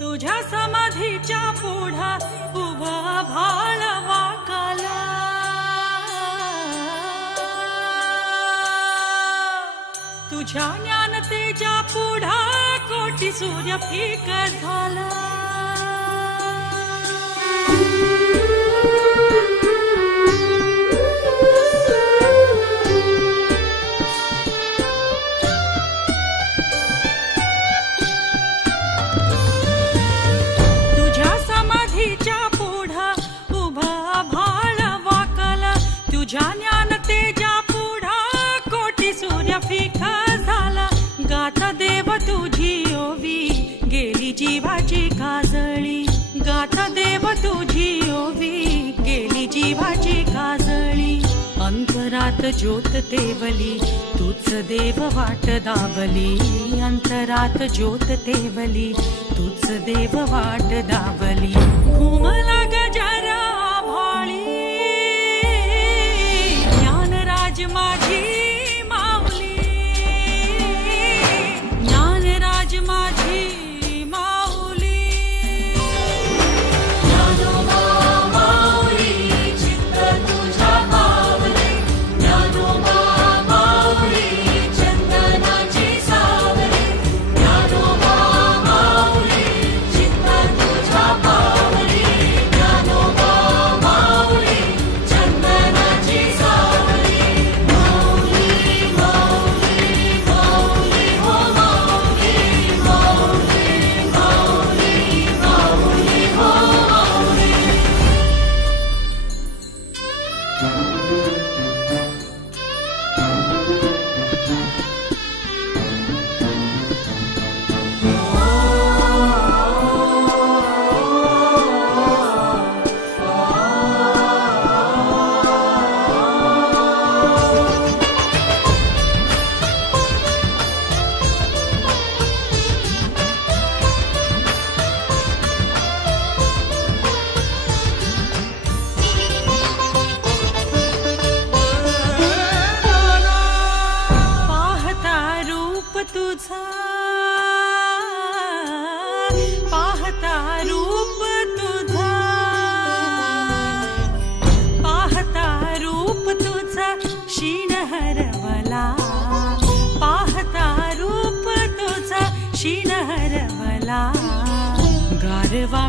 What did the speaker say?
तुझ्या समाधीच्या पुढा उभा भाळ वाकाला, तुझ्या ज्ञानतेच्या पुढा कोटी सूर्य फिक झाला। तुझ्या समाधीच्या पुढा उभा भाळ वाकाला, तुझ्या ज्ञानतेच्या पुढा कोटी सूर्य फिक झाला। गाथा देव तुझी ओवी गेली जीवाची काजळी, गाथा देव तुझी ओवी गेली जीवाची काजळी। अंतरात ज्योत तेवली तूच देव वाट दावली, अंतरात ज्योत तेवली तूच देव वाट दावली। घुमला गजरा भाळी ज्ञानराज माझी माऊली, ज्ञानराज माझी माऊली। ज्ञानोबा माऊली चित्त तुझ्या पावले, ज्ञानोबा माऊली चंदनाची सावली, ज्ञानोबा माऊली चित्त तुझ्या पावले, ज्ञानोबा माऊली चंदनाची सावली। माऊली माऊली माऊली हो माऊली, माऊली माऊली माऊली हो माऊली। पाहता रूप तुझा, पाहता रूप तुझा, पाहता रूप तुझा शीण हरवला, पाहता रूप तुझा शीण हरवला। गारवा